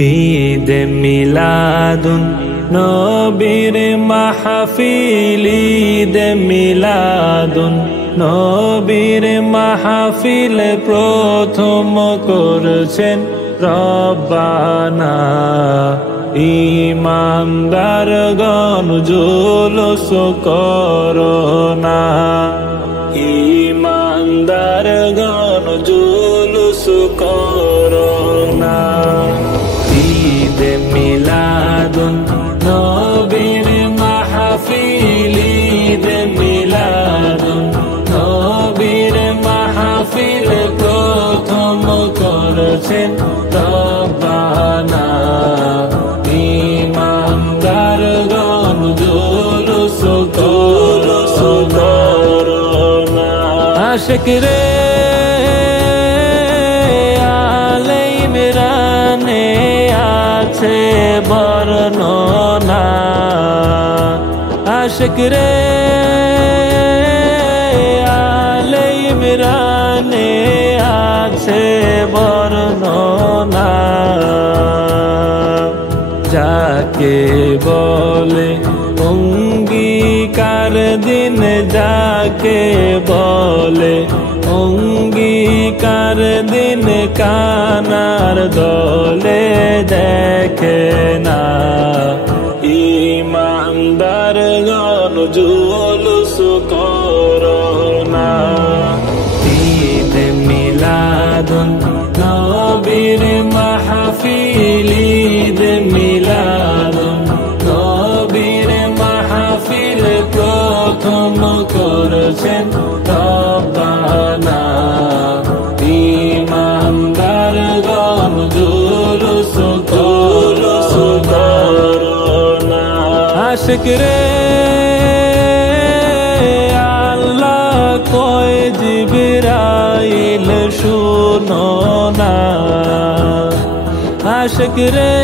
ঈদ মিলাদুন নবীর মাহফিল, ঈদ মিলাদুন নবীর মাহফিল প্রথম করছেন রব্বানা। ঈমানদারগণ জুলুস করোনা, ঈমানদারগণ জুলুস করোনা। ঈদ মিলাদুন নবীর মাহফিল, ঈদ মিলাদুন নবীর মাহফিল প্রথম করছেন রব্বানা। ঈমানদারগণ জুলুস করোনা। আশিক রে আলে ইমরানে আছে বর্ণনা, আশিক রে আলে ইমরানে আছে বর্ণনা। যাকে বলে অঙ্গীকার দিন, যাকে বলে অঙ্গীকার দিন, কানার দলে দেখে না। ঈমানদারগণ জুলুস করোনা। ঈদ মিলাদুন নবীর মাহফিল, ঈদ মিলাদুন নবীর মাহফিল প্রথম করছেন রব্বানা। ঈমানদারগণ জুলুস করোনা। আশিক রে আল্লাহ কয় জিবরাইল শুনো না, আশিক রে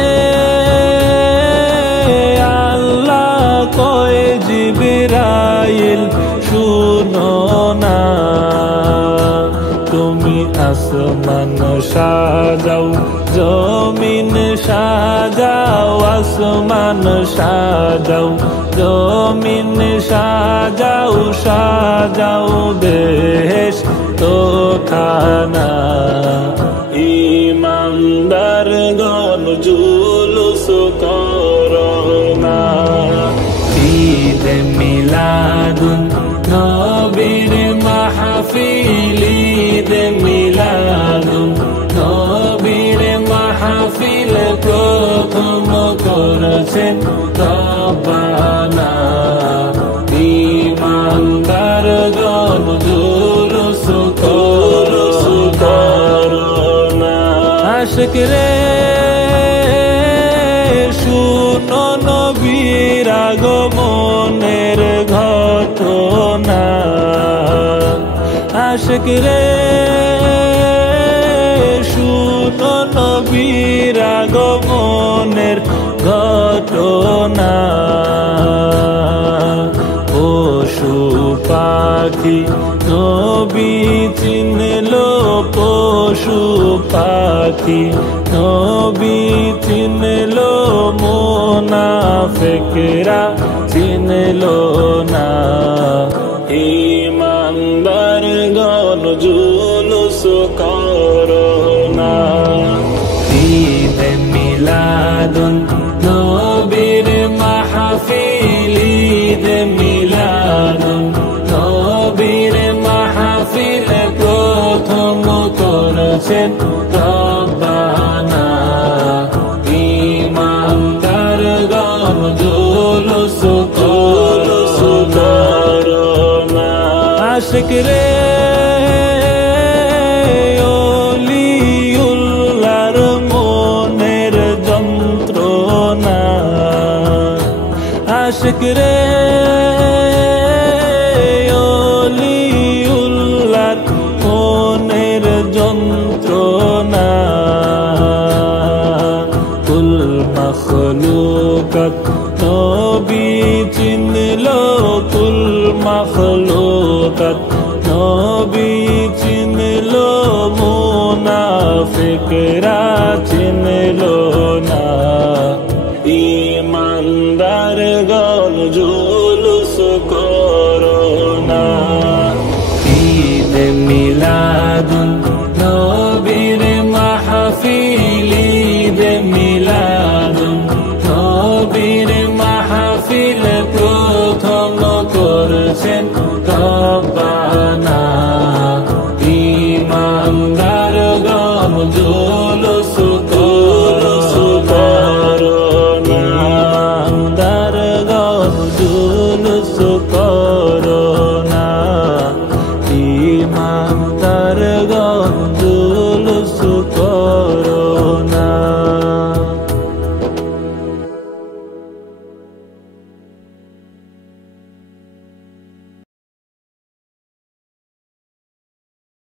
আল্লাহ কয় জিবরাইল শুনো না। তুমি আসমান সাজাও, জমিন সাজাও, আসমান সাজাও, জমিন সাজাও, সাজাও দেশ তো খানা। ঈমানদারগণ জুলুস করোনা। ঈদ মিলাদুন নবীর মাহফিল, ঈদ মিলাদুন নবীর মাহফিল প্রথম করছেন রব্বানা। ঈমানদারগণ জুলুস করোনা। আশিক রে শুনো নবীর আগমনের ঘটনা, আশিক রে শুনো নবীর আগমনের ঘটনা। পশু পাখি নবী চিনলো, পশু পাখি নবী চিনলো, মুনাফিকরা চিনলো না। ঈমানদারগণ জুলুস করোনা। ঈদ মিলাদুন নবীর মাহফিল, ঈদ মিলাদুন নবীর মাহফিল প্রথম করছেন রব্বানা। ঈমানদারগণ জুলুস করোনা। আশিক রে ওলিউল্লাহর মনের যন্ত্রণা, আশিক রে ওলিউল্লাহর মনের যন্ত্রণা। কুল মখলুকাত নবী চিনলো, কুল মখলুকাত নবী চিনলো, মুনাফিকরা চিনলো না। হুজুর